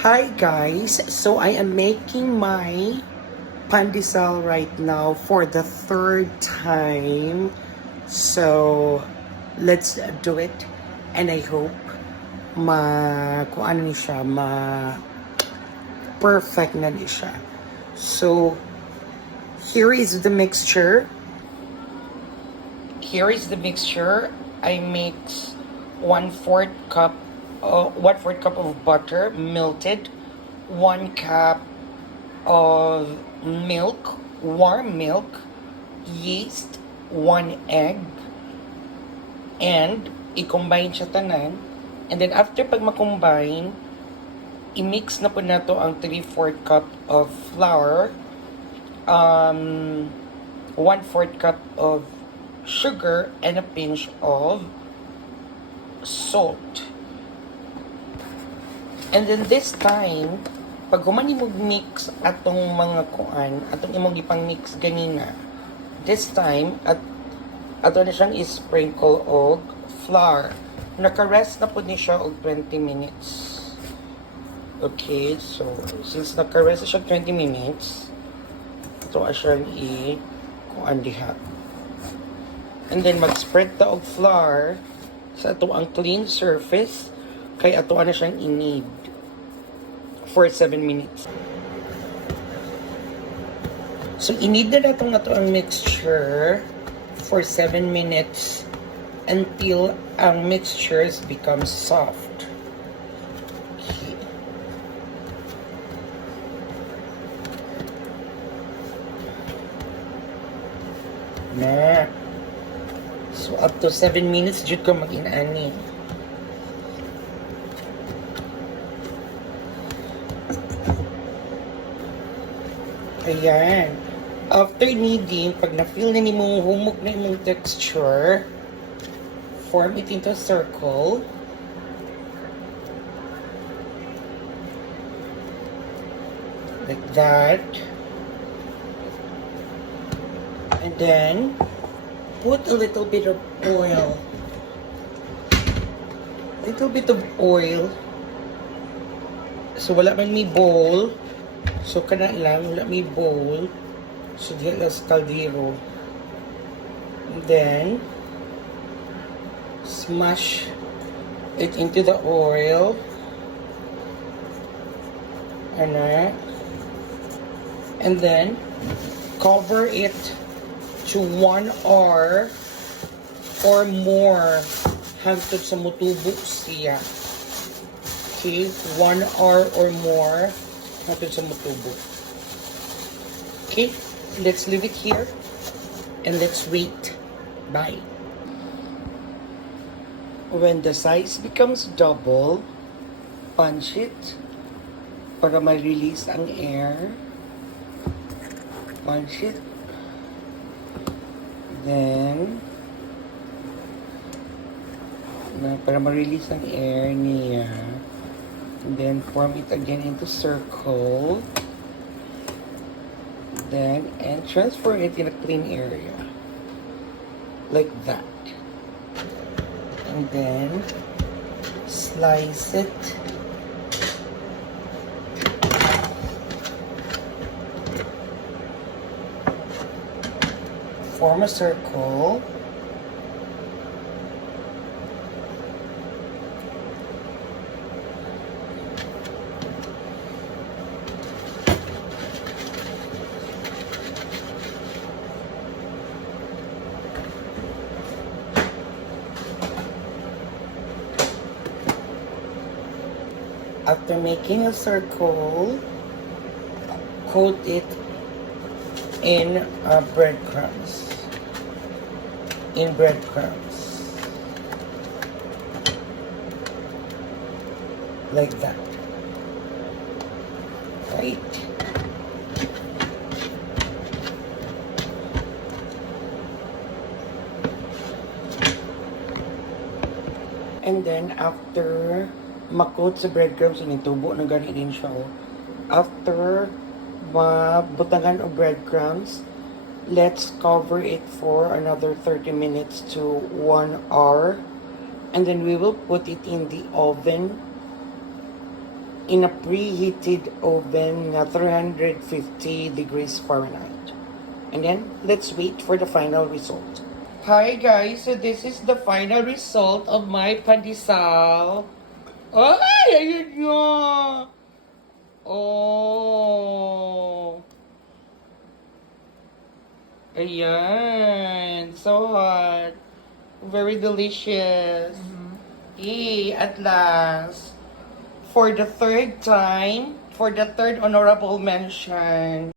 Hi guys, so I am making my pandesal right now for the third time. So let's do it, and I hope kung ano ni siya, perfect na ni siya. So here is the mixture. I mix 1/4 cup 1/4 cup of butter melted, 1 cup of milk, warm milk, yeast, 1 egg, and i-combine siya tanan. And then after pag ma-combine, i-mix na po nato ang 3/4 cup of flour, 1/4 cup of sugar, and a pinch of salt. And then this time, pag humani mo mix atong mga kuan, atong imong ipang mix ganina, this time, ato na siyang sprinkle og flour. Naka-rest na po ni siya og 20 minutes. Okay, so since naka-rest na siya 20 minutes, ito siyang kuan diha. And then mag-spread ta og flour sa ato ang clean surface, kay ato na siyang inid for 7 minutes. So inid na nato ato ang mixture for 7 minutes until ang mixtures become soft. Okay. Na. So up to 7 minutes jud ko mag-inani. Ayan. After kneading, pag na-feel na ni mong humok na yung texture, form it into a circle. Like that. And then, put a little bit of oil. So, wala man may bowl. So, kana lang, wala may bowl. So, diyan lang sa kaldero. And then, smash it into the oil. And then, cover it to 1 hour or more hangtod sa mutubo siya. Okay, 1 hour or more hangtod sa mutubo. Okay, let's leave it here and let's wait. Bye. When the size becomes double, punch it para ma-release ang air. Punch it. Then, para ma-release ang air niya. And then, form it again into circle. Then, and transfer it in a clean area. Like that. And then, slice it. Form a circle. After making a circle, coat it in breadcrumbs. Like that. Right. And then after makot sa breadcrumbs, initubo na gani din siya. After mabutangan o breadcrumbs, let's cover it for another 30 minutes to 1 hour. And then we will put it in the oven in a preheated oven na 350 degrees Fahrenheit. And then, let's wait for the final result. Hi guys, so this is the final result of my pandesal. Ay, ayun yun! Oh! Ayan, so hot. Very delicious. At last. For the third time, for the third honorable mention.